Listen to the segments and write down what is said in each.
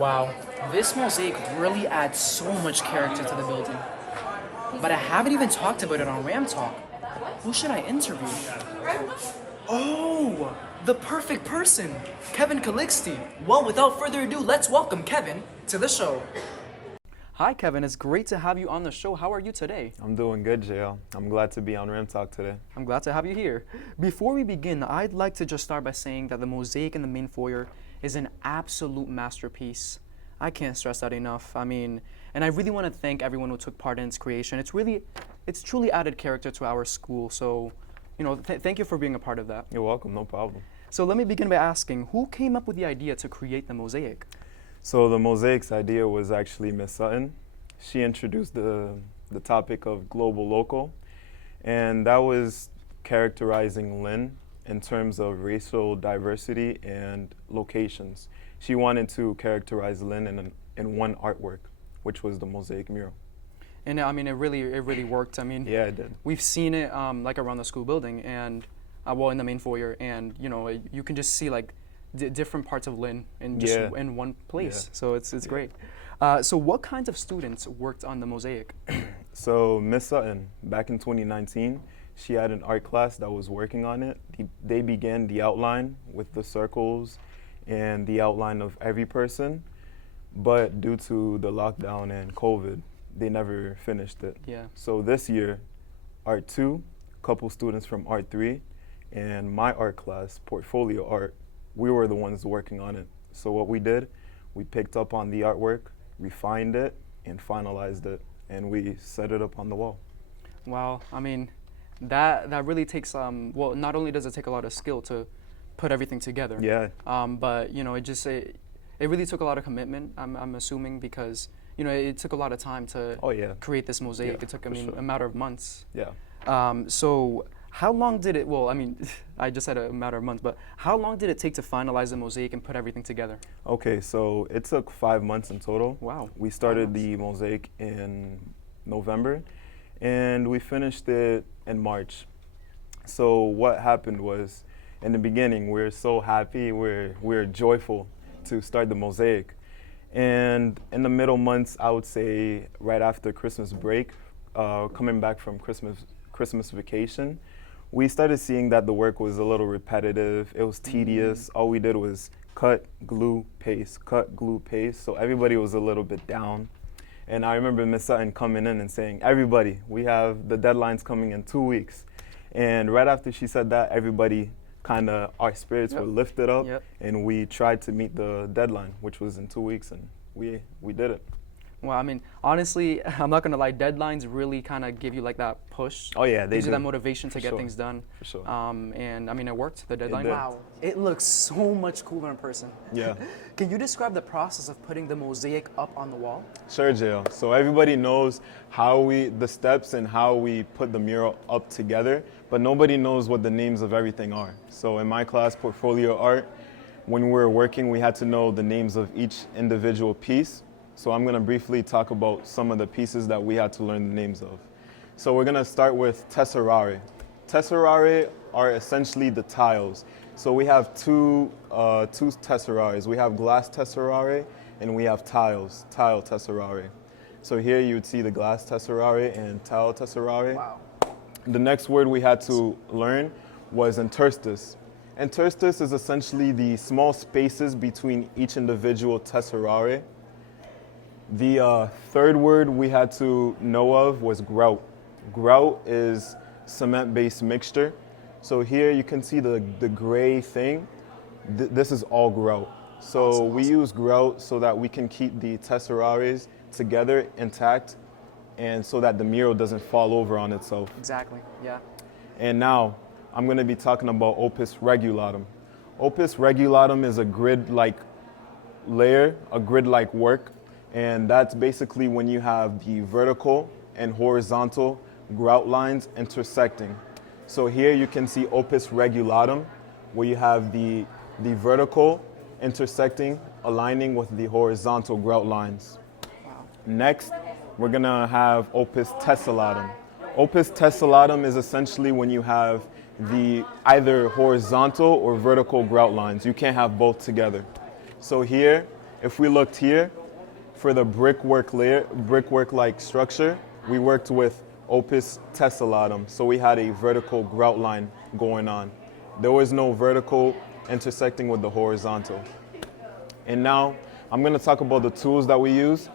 Wow, this mosaic really adds so much character to the building. But I haven't even talked about it on Ram Talk. Who should I interview? Oh, the perfect person, Kevin Calixte. Well, without further ado, let's welcome Kevin to the show. Hi, Kevin. It's great to have you on the show. How are you today? I'm doing good, JL. I'm glad to be on Ram Talk today. I'm glad to have you here. Before we begin, I'd like to just start by saying that the mosaic in the main foyer is an absolute masterpiece. I can't stress that enough. And I really want to thank everyone who took part in its creation. It's truly added character to our school. So, thank you for being a part of that. You're welcome, no problem. So let me begin by asking, who came up with the idea to create the mosaic? So the mosaic's idea was actually Miss Sutton. She introduced the topic of global local, and that was characterizing Lynn in terms of racial diversity and locations. She wanted to characterize Lynn in one artwork, which was the mosaic mural. And it really worked. Yeah, it did. We've seen it like around the school building and in the main foyer, and you can just see like different parts of Lynn in one place. Yeah. So it's great. So what kinds of students worked on the mosaic? So Miss Sutton, back in 2019, she had an art class that was working on it. They began the outline with the circles and the outline of every person, but due to the lockdown and COVID, they never finished it. Yeah. So this year, Art 2, a couple students from Art 3, and my art class, Portfolio Art, we were the ones working on it. So what we did, we picked up on the artwork, refined it, and finalized it, and we set it up on the wall. Wow, that really takes not only does it take a lot of skill to put everything together. Yeah. But it really took a lot of commitment. I'm assuming because it took a lot of time to create this mosaic. Yeah, it took sure. a matter of months. Yeah. So how long did it? Well, I just said a matter of months, but how long did it take to finalize the mosaic and put everything together? Okay, so it took 5 months in total. Wow. We started the mosaic in November, and we finished it in March. So what happened was, in the beginning, we were so happy, we're joyful to start the mosaic. And in the middle months, I would say right after Christmas break, coming back from Christmas vacation, we started seeing that the work was a little repetitive. It was tedious. All we did was cut, glue, paste, cut, glue, paste. So everybody was a little bit down. And I remember Miss Sutton coming in and saying, everybody, we have the deadlines coming in 2 weeks. And right after she said that, everybody our spirits were lifted up, and we tried to meet the deadline, which was in 2 weeks, and we did it. Well, honestly, I'm not gonna lie. Deadlines really kind of give you like that push. Oh yeah, they gives do. you that motivation to get things done. For sure. And it worked. The deadline. did. Wow, it looks so much cooler in person. Yeah. Can you describe the process of putting the mosaic up on the wall? Sure, Jill. So everybody knows the steps and how we put the mural up together, but nobody knows what the names of everything are. So in my class, Portfolio Art, when we were working, we had to know the names of each individual piece. So I'm gonna briefly talk about some of the pieces that we had to learn the names of. So we're gonna start with tesserare. Tesserare are essentially the tiles. So we have two tesserares. We have glass tesserare and we have tile tesserare. So here you would see the glass tesserare and tile tesserare. Wow. The next word we had to learn was interstis. Interstis is essentially the small spaces between each individual tesserare. The third word we had to know of was grout. Grout is cement-based mixture. So here you can see the gray thing. This is all grout. So Awesome. We use grout so that we can keep the tesserares together intact, and so that the mural doesn't fall over on itself. Exactly. Yeah. And now I'm going to be talking about opus regulatum. Opus regulatum is a grid-like layer, a grid-like work. And that's basically when you have the vertical and horizontal grout lines intersecting. So here you can see opus regulatum, where you have the vertical intersecting, aligning with the horizontal grout lines. Wow. Next, we're gonna have opus tessellatum. Opus tessellatum is essentially when you have the either horizontal or vertical grout lines. You can't have both together. So here, if we looked here, for the brickwork-like structure, we worked with opus tessellatum, so we had a vertical grout line going on. There was no vertical intersecting with the horizontal. And now I'm going to talk about the tools that we use.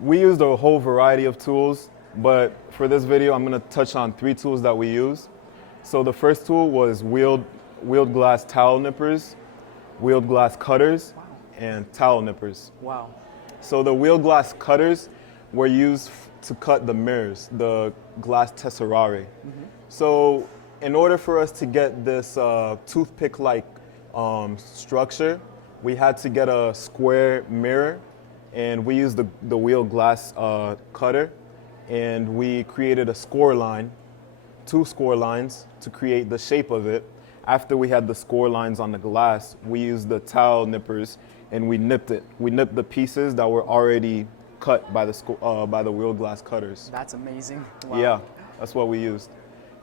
We used a whole variety of tools, but for this video, I'm going to touch on 3 tools that we use. So the first tool was wheeled glass towel nippers, wheeled glass cutters, and towel nippers. Wow. So the wheeled glass cutters were used to cut the mirrors, the glass tesserare. So in order for us to get this toothpick-like structure, we had to get a square mirror, and we used the wheeled glass cutter, and we created a score line, 2 score lines to create the shape of it. After we had the score lines on the glass, we used the towel nippers and we nipped it. We nipped the pieces that were already cut by the wheeled glass cutters. That's amazing. Wow. Yeah, that's what we used,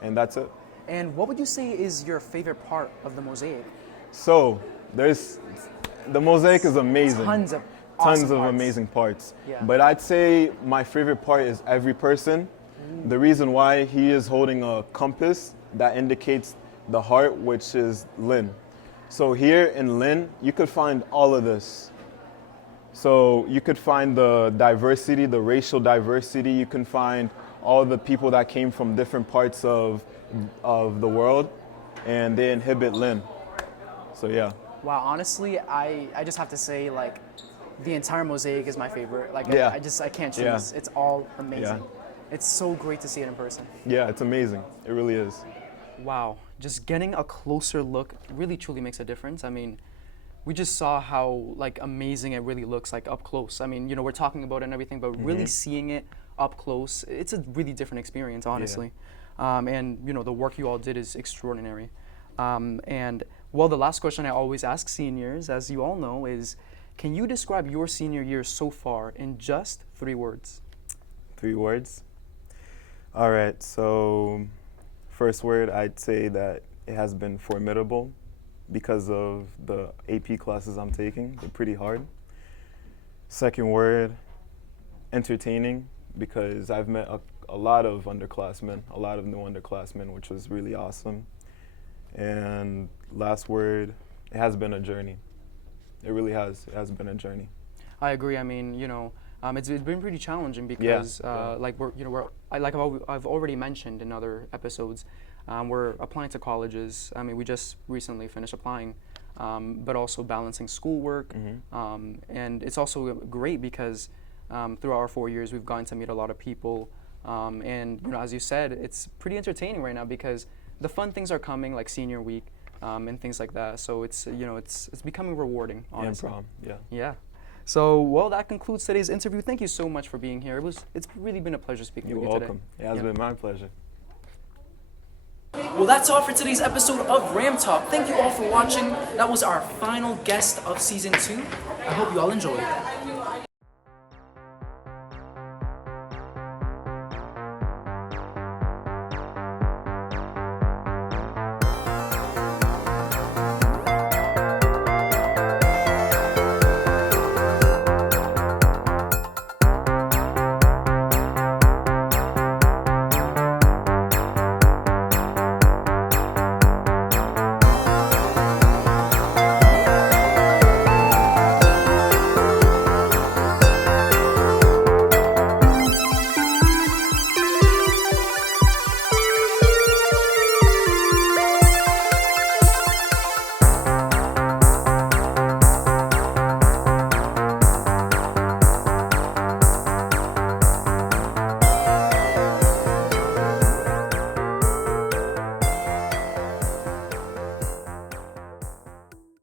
and that's it. And what would you say is your favorite part of the mosaic? So the mosaic is amazing. Tons of awesome parts. Amazing parts. Yeah. But I'd say my favorite part is every person. The reason why he is holding a compass that indicates the heart, which is Lin. So here in Lin, you could find all of this. So you could find the diversity, the racial diversity. You can find all the people that came from different parts of the world, and they inhabit Lin. So yeah. Wow, honestly, I just have to say, like, the entire mosaic is my favorite. Like, Yeah. I can't choose. Yeah. It's all amazing. Yeah. It's so great to see it in person. Yeah, it's amazing. It really is. Wow, just getting a closer look really truly makes a difference. I mean, we just saw how like amazing it really looks like up close. I mean, you know, we're talking about it and everything, but really seeing it up close, it's a really different experience, honestly. And you know, the work you all did is extraordinary. And well, the last question I always ask seniors, as you all know, is can you describe your senior year so far in just 3 words? 3 words? All right, so first word, I'd say that it has been formidable because of the AP classes I'm taking. They're pretty hard. Second word, entertaining, because I've met a lot of underclassmen, a lot of new underclassmen, which was really awesome. And last word, it has been a journey. It really has. It has been a journey. I agree. I mean, you know, it's been pretty challenging because, like I've already mentioned in other episodes, we're applying to colleges. I mean, we just recently finished applying, but also balancing schoolwork, and it's also great because through our 4 years, we've gotten to meet a lot of people, and you know, as you said, it's pretty entertaining right now because the fun things are coming, like senior week, and things like that. So it's it's becoming rewarding, honestly. And prom, yeah. Yeah. So, well, that concludes today's interview. Thank you so much for being here. It's really been a pleasure speaking with you today. You're welcome. It has been my pleasure. Well, that's all for today's episode of Ram Talk. Thank you all for watching. That was our final guest of season 2. I hope you all enjoyed.